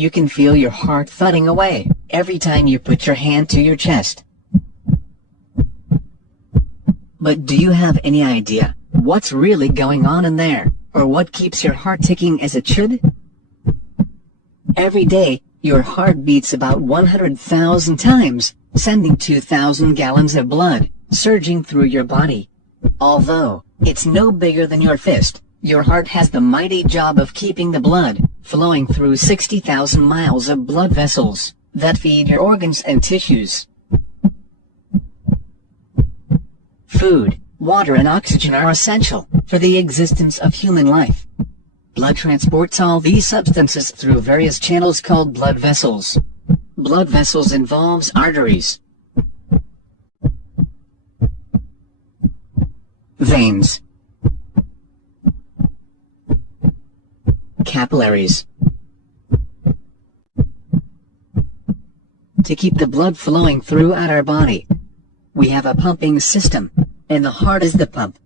you can feel your heart thudding away every time you put your hand to your chest. But do you have any idea what's really going on in there, or what keeps your heart ticking as it should? Every day, your heart beats about 100,000 times, sending 2,000 gallons of blood surging through your body. Although it's no bigger than your fist, your heart has the mighty job of keeping the blood flowing through 60,000 miles of blood vessels that feed your organs and tissues. Food, water, and oxygen are essential for the existence of human life. Blood transports all these substances through various channels called blood vessels. Blood vessels involves arteries, veins, capillaries. To keep the blood flowing throughout our body, we have a pumping system, and the heart is the pump,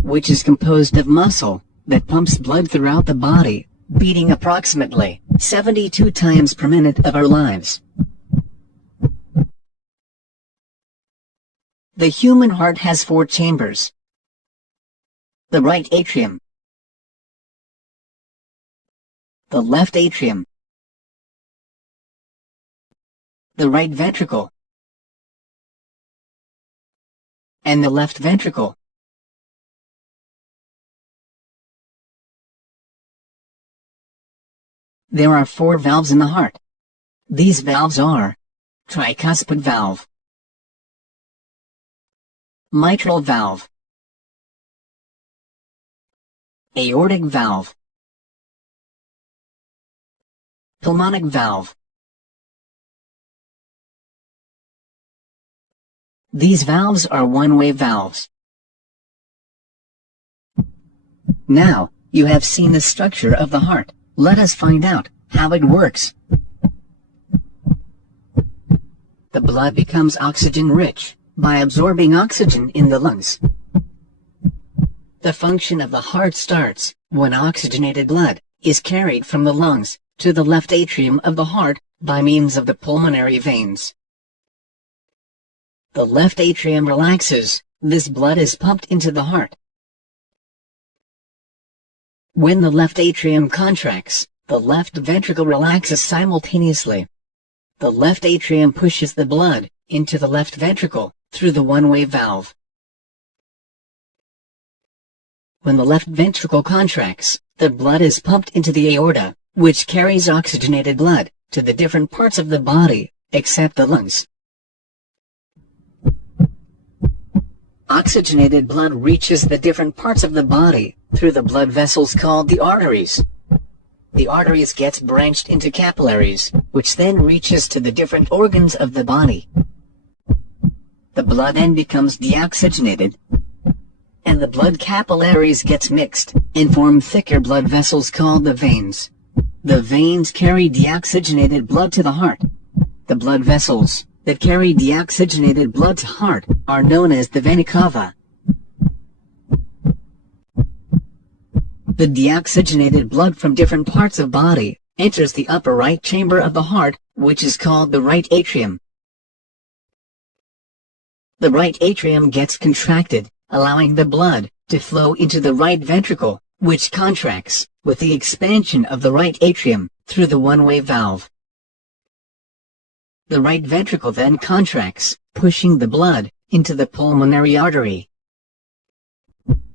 which is composed of muscle that pumps blood throughout the body, beating approximately 72 times per minute of our lives. The human heart has 4 chambers: the right atrium, the left atrium, the right ventricle, and the left ventricle. There are 4 valves in the heart. These valves are tricuspid valve, mitral valve, aortic valve, pulmonic valve. These valves are one-way valves. Now, you have seen the structure of the heart. Let us find out how it works. The blood becomes oxygen-rich by absorbing oxygen in the lungs. The function of the heart starts when oxygenated blood is carried from the lungs to the left atrium of the heart by means of the pulmonary veins. The left atrium relaxes. This blood is pumped into the heart. When the left atrium contracts, the left ventricle relaxes simultaneously. The left atrium pushes the blood into the left ventricle through the one-way valve. When the left ventricle contracts, the blood is pumped into the aorta, which carries oxygenated blood to the different parts of the body, except the lungs. Oxygenated blood reaches the different parts of the body through the blood vessels called the arteries. The arteries gets branched into capillaries, which then reaches to the different organs of the body. The blood then becomes deoxygenated, and the blood capillaries gets mixed and form thicker blood vessels called the veins. The veins carry deoxygenated blood to the heart. The blood vessels that carry deoxygenated blood to heart are known as the vena cava. The deoxygenated blood from different parts of body enters the upper right chamber of the heart, which is called the right atrium. The right atrium gets contracted, allowing the blood to flow into the right ventricle, which contracts with the expansion of the right atrium through the one-way valve. The right ventricle then contracts, pushing the blood into the pulmonary artery.